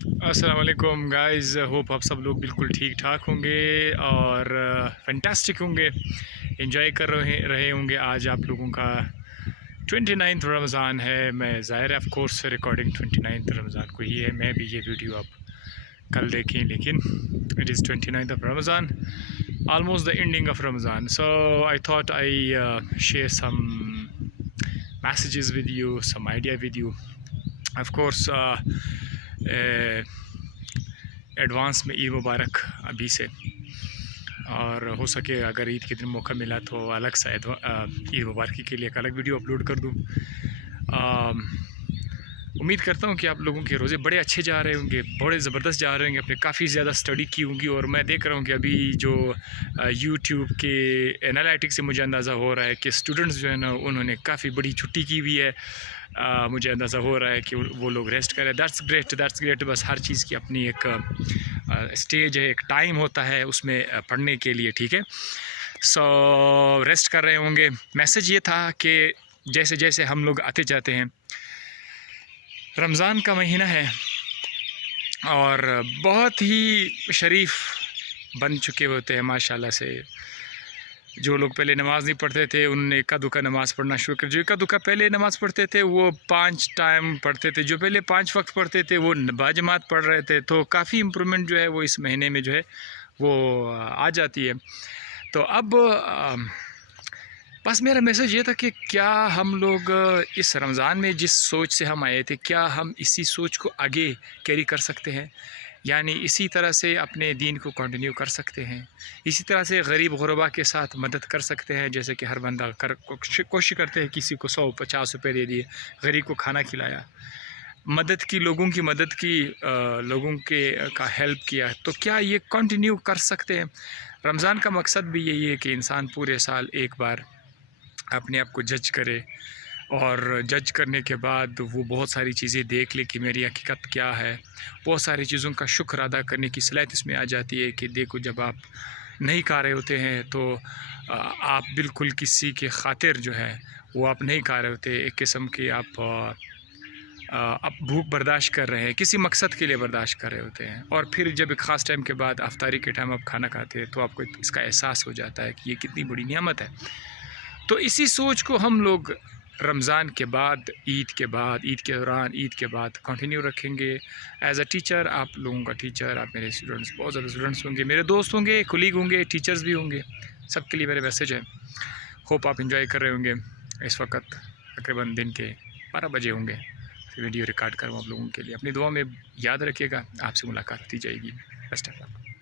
अस्सलाम वालेकुम guys, hope आप सब लोग बिल्कुल ठीक ठाक होंगे और फैंटास्टिक होंगे। एंजॉय कर रहे रहे होंगे। आज आप लोगों का 29th रमज़ान है। मैं ज़ाहिर है of course recording 29th Ramzan को ही है। मैं भी ये वीडियो आप कल देखें, लेकिन it is 29th of Ramzan, almost the ending of Ramadan. So I thought I share some messages with you, some idea with you. Of course, advance में ईद मुबारक अभी से। और हो सके अगर ईद के दिन मौका मिला तो अलग सा ईद मुबारकी के लिए एक अलग वीडियो अपलोड कर दूँ। उम्मीद करता हूँ कि आप लोगों के रोज़े बड़े अच्छे जा रहे होंगे, बड़े ज़बरदस्त जा रहे होंगे। अपने काफ़ी ज़्यादा स्टडी की होंगी और मैं देख रहा हूँ कि अभी जो यूट्यूब के एनालिटिक्स से मुझे अंदाज़ा हो रहा है कि स्टूडेंट्स जो है ना, उन्होंने काफ़ी बड़ी छुट्टी की हुई है। मुझे अंदाज़ा हो रहा है कि वो लोग रेस्ट करें। That's great. बस हर चीज़ की अपनी एक स्टेज है, एक टाइम होता है उसमें पढ़ने के लिए, ठीक है। सो रेस्ट कर रहे होंगे। मैसेज ये था कि जैसे जैसे हम लोग आते जाते हैं, रमज़ान का महीना है और बहुत ही शरीफ बन चुके होते हैं माशाल्लाह से। जो लोग पहले नमाज़ नहीं पढ़ते थे, उन्होंने इक्का दुक्का नमाज़ पढ़ना शुरू कर। जो इक्का दुक्का पहले नमाज़ पढ़ते थे वो 5 टाइम पढ़ते थे। जो पहले 5 वक्त पढ़ते थे वो बाजमात पढ़ रहे थे। तो काफ़ी इम्प्रूवमेंट जो है वो इस महीने में जो है वो आ जाती है। तो अब बस मेरा मैसेज ये था कि क्या हम लोग इस रमज़ान में जिस सोच से हम आए थे, क्या हम इसी सोच को आगे कैरी कर सकते हैं? यानी इसी तरह से अपने दीन को कंटिन्यू कर सकते हैं, इसी तरह से गरीब गुरबा के साथ मदद कर सकते हैं। जैसे कि हर बंदा कोशिश करते हैं, किसी को 100-50 रुपये दे दिए, गरीब को खाना खिलाया, मदद की, लोगों की मदद की, लोगों के का हेल्प किया। तो क्या ये कंटिन्यू कर सकते हैं? रमज़ान का मकसद भी यही है कि इंसान पूरे साल एक बार अपने आप को जज करे और जज करने के बाद वो बहुत सारी चीज़ें देख ले कि मेरी हकीकत क्या है। बहुत सारी चीज़ों का शुक्र अदा करने की सलाहियत इसमें आ जाती है कि देखो, जब आप नहीं खा रहे होते हैं तो आप बिल्कुल किसी के खातिर जो है वो आप नहीं खा रहे होते। एक किस्म की आप भूख बर्दाश्त कर रहे हैं, किसी मकसद के लिए बर्दाश्त कर रहे होते हैं। और फिर जब एक ख़ास टाइम के बाद अफ्तारी के टाइम आप खाना खाते हैं तो आपको इसका एहसास हो जाता है कि ये कितनी बड़ी नियामत है। तो इसी सोच को हम लोग रमज़ान के बाद, ईद के बाद, ईद के दौरान, ईद के बाद कंटिन्यू रखेंगे। एज़ अ टीचर, आप लोगों का टीचर, आप मेरे स्टूडेंट्स, बहुत ज़्यादा स्टूडेंट्स होंगे, मेरे दोस्त होंगे, कोलीग होंगे, टीचर्स भी होंगे। सबके लिए मेरे मैसेज है। होप आप इंजॉय कर रहे होंगे। इस वक्त तकरीबन दिन के 12 बजे होंगे। वीडियो रिकॉर्ड कर रहा हूँ आप लोगों के लिए। अपनी दुआ में याद रखिएगा। आपसे मुलाकात की जाएगी। Best of luck.